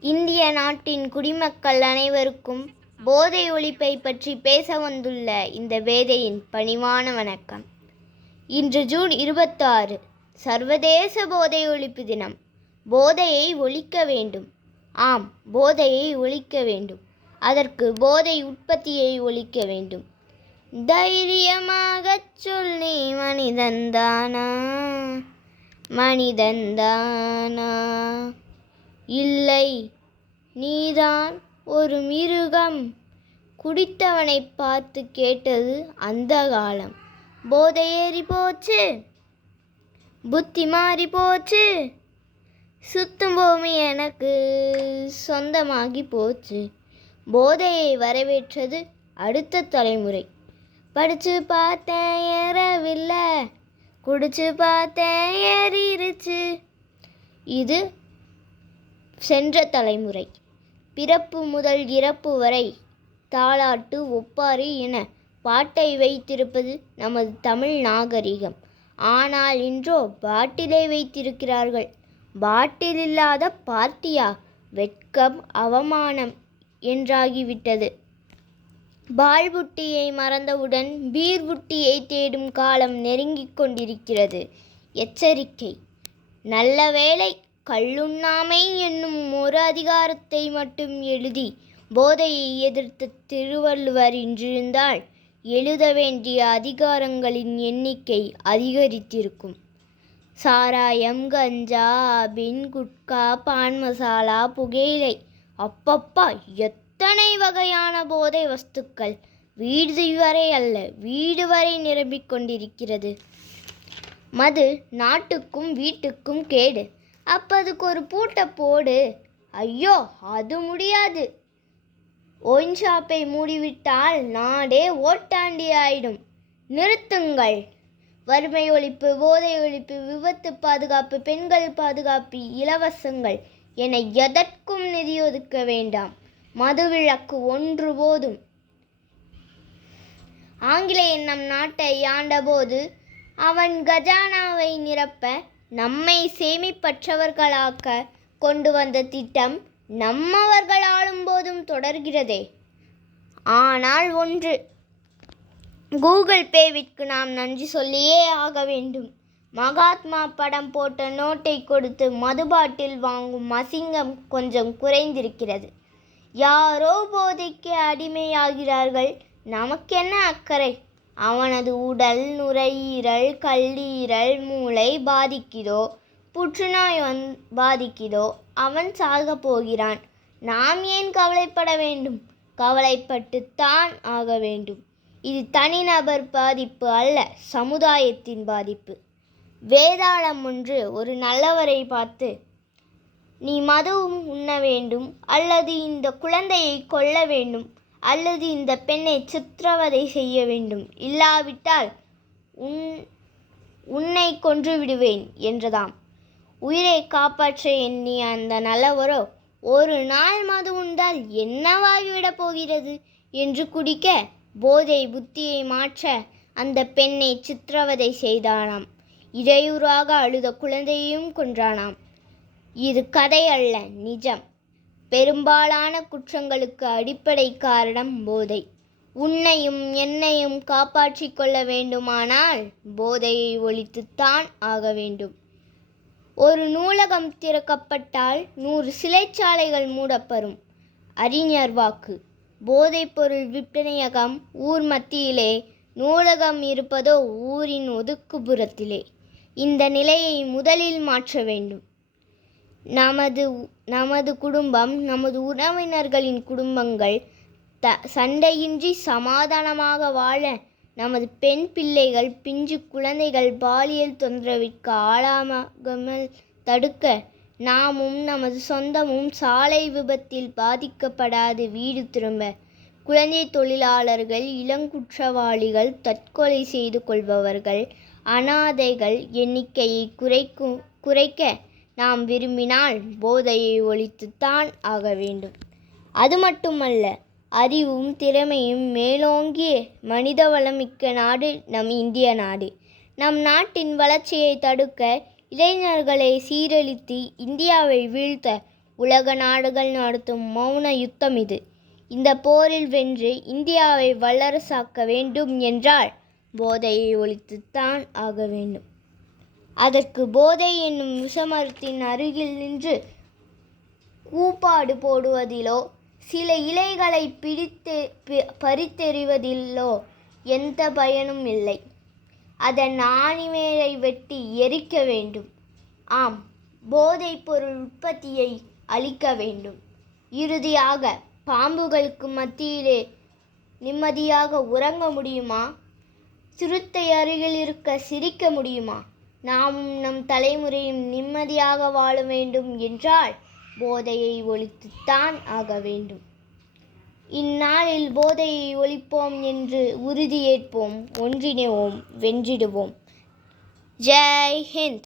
இந்திய நாட்டின் குடிமக்கள் அனைவருக்கும் போதை ஒழிப்பை பற்றி பேச வந்துள்ள இந்த வேதையின் பணிவான வணக்கம். இன்று ஜூன் இருபத்தாறு சர்வதேச போதை ஒழிப்பு தினம். போதையை ஒழிக்க வேண்டும். ஆம் போதையை ஒழிக்க வேண்டும். அதற்கு போதை உற்பத்தியை ஒழிக்க வேண்டும். தைரியமாகச் சொல் நீ மனிதன்தானா மனிதன்தானா இல்லை. நீதான் ஒரு மிருகம். குடித்தவனை பார்த்து கேட்டது அந்த காலம். போதையேறி போச்சு. புத்தி மாறி போச்சு. சுத்தும் பூமி எனக்கு சொந்தமாகி போச்சு. போதையை வரவேற்றது அடுத்த தலைமுறை. படிச்சு பார்த்தேன் ஏறவில்லை. குடிச்சு பார்த்தேன் ஏறிடுச்சு இது சென்ற தலைமுறை. பிறப்பு முதல் இறப்பு வரை தாலாட்டு ஒப்பாரி என பாட்டை வைத்திருப்பது நமது தமிழ் நாகரிகம். ஆனால் இன்றோ பாட்டிலை வைத்திருக்கிறார்கள். பாட்டில் இல்லாத பார்ட்டியா வெட்கம் அவமானம் என்றாகிவிட்டது. பால்புட்டியை மறந்தவுடன் பீர்புட்டியை தேடும் காலம் நெருங்கிக் கொண்டிருக்கிறது. எச்சரிக்கை. நல்ல வேளை கள்ளுண்ணாமை என்னும் ஒரு அதிகாரத்தை மட்டும் எழுதி போதையை எதிர்த்த திருவள்ளுவர் இன்றிருந்தால் எழுத வேண்டிய அதிகாரங்களின் எண்ணிக்கை அதிகரித்திருக்கும். சாராயம் கஞ்சா பின் குட்கா பான் மசாலா புகையிலை அப்பப்பா எத்தனை வகையான போதை வஸ்துக்கள் வீடு வரை அல்ல வீடு வரை நிரம்பிக் கொண்டிருக்கிறது. மது நாட்டுக்கும் வீட்டுக்கும் கேடு. அப்போ அதுக்கு ஒரு பூட்டை போடு. ஐயோ அது முடியாது. ஒயின் ஷாப்பை மூடிவிட்டால் நாடே ஓட்டாண்டி ஆயிடும். நிறுத்துங்கள். வறுமை ஒழிப்பு போதை ஒழிப்பு விபத்து பாதுகாப்பு பெண்கள் பாதுகாப்பு இலவசங்கள் என எதற்கும் நிதி ஒதுக்க வேண்டாம். மதுவிலக்கு ஒன்று போதும். ஆங்கிலேயன் நம் நாட்டை ஆண்டபோது அவன் கஜானாவை நிரப்ப நம்மை சேமிப்பற்றவர்களாக்க கொண்டு வந்த திட்டம் நம்மவர்கள் ஆளும்போதும் தொடர்கிறதே. ஆனால் ஒன்று கூகுள் பேவிற்கு நாம் நன்றி சொல்லியே ஆக வேண்டும். மகாத்மா படம் போட்ட நோட்டை கொடுத்து மதுபாட்டில் வாங்கும் அசிங்கம் கொஞ்சம் குறைந்திருக்கிறது. யாரோ போதைக்கு அடிமையாகிறார்கள். நமக்கென்ன அக்கறை? அவனது உடல் நுரையீரல் கல்லீரல் மூளை பாதிக்குதோ? புற்றுநோய் வந் பாதிக்குதோ? அவன் சாக போகிறான். நாம் ஏன் கவலைப்பட வேண்டும்? கவலைப்பட்டுத்தான் ஆக வேண்டும். இது தனிநபர் பாதிப்பு அல்ல சமுதாயத்தின் பாதிப்பு. வேதாளம் ஒன்று ஒரு நல்லவரை பார்த்து நீ மதுவும் உண்ண வேண்டும் அல்லது இந்த குழந்தையை கொல்ல வேண்டும் அல்லது இந்த பெண்ணை சித்திரவதை செய்ய வேண்டும். இல்லாவிட்டால் உன் உன்னை கொன்று விடுவேன் என்றதாம். உயிரை காப்பாற்ற எண்ணிய அந்த நல்லவரோ ஒரு நாள் மது உண்டால் என்னவாகிவிடப் போகிறது? என்று குடிக்க போதை புத்தியை மாற்ற அந்த பெண்ணை சித்திரவதை செய்தானாம். இடையூறாக அழுத குழந்தையையும் கொன்றானாம். இது கதை அல்ல நிஜம். பெரும்பாலான குற்றங்களுக்கு அடிப்படை காரணம் போதை. உன்னையும் என்னையும் காப்பாற்றிக் கொள்ள வேண்டுமானால் போதையை ஒழித்துத்தான் ஆக வேண்டும். ஒரு நூலகம் திறக்கப்பட்டால் நூறு சிலைச்சாலைகள் மூடப்படும். அறிஞர் வாக்கு. போதைப்பொருள் விற்பனையகம் ஊர் மத்தியிலே நூலகம் இருப்பதோ ஊரின் ஒதுக்குபுறத்திலே இந்த நிலையை முதலில் மாற்ற வேண்டும். நமது நமது குடும்பம் நமது உறவினர்களின் குடும்பங்கள் த சண்டையின்றி சமாதானமாக வாழ நமது பெண் பிள்ளைகள் பிஞ்சு குழந்தைகள் பாலியல் தொந்தரவிற்கு ஆளாகாமல் தடுக்க நாமும் நமது சொந்தமும் சாலை விபத்தில் பாதிக்கப்படாது வீடு திரும்ப. குழந்தை தொழிலாளர்கள் இளங்குற்றவாளிகள் தற்கொலை செய்து கொள்பவர்கள் அனாதைகள் எண்ணிக்கையை குறைக்கும் குறைக்க நாம் விரும்பினால் போதையை ஒழித்துத்தான் ஆக வேண்டும். அது மட்டுமல்ல அறிவும் திறமையும் மேலோங்கிய மனிதவளம் மிக்க நாடு நம் இந்திய நாடு. நம் நாட்டின் வளர்ச்சியை தடுக்க இளைஞர்களை சீரழித்து இந்தியாவை வீழ்த்த உலக நாடுகள் நடத்தும் மௌன யுத்தம் இது. இந்த போரில் வென்று இந்தியாவை வல்லரசாக்க வேண்டும் என்றால் போதையை ஒழித்துத்தான் ஆக வேண்டும். அதற்கு போதை என்னும் விஷமரத்தின் அருகில் நின்று கூப்பாடு போடுவதிலோ சில இலைகளை பிடித்து பி- பறித்தெறிவதிலோ எந்த பயனும் இல்லை. அதன் ஆணிவேரை வெட்டி எரிக்க வேண்டும். ஆம் போதைப் பொருள் உற்பத்தியை அழிக்க வேண்டும். இறுதியாக பாம்புகளுக்கு மத்தியிலே நிம்மதியாக உறங்க முடியுமா? சிறுத்தை அருகில் இருக்க சிரிக்க முடியுமா? நாமும் நம் தலைமுறையும் நிம்மதியாக வாழ வேண்டும் என்றால் போதையை ஒழித்துத்தான் ஆக வேண்டும். இந்நாளில் போதையை ஒழிப்போம் என்று உறுதியேற்போம் ஒன்றிணைவோம் வென்றிடுவோம். ஜெய் ஹிந்த்.